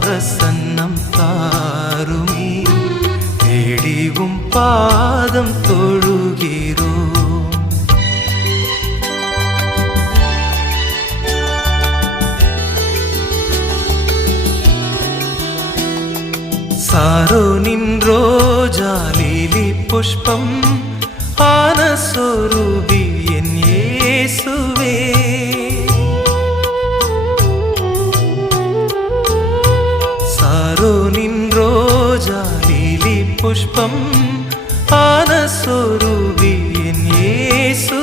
பிரசன்னம் தாருமே, தேடிவும் பாதம் தொழுகிறோம். சாரோனின் ரோஜா லிலி புஷ்பம் ஆன சொரூபி என் இயேசுவே, சாரோனின் ரோஜா லிலி புஷ்பம் ஆன சொரூபி என் இயேசு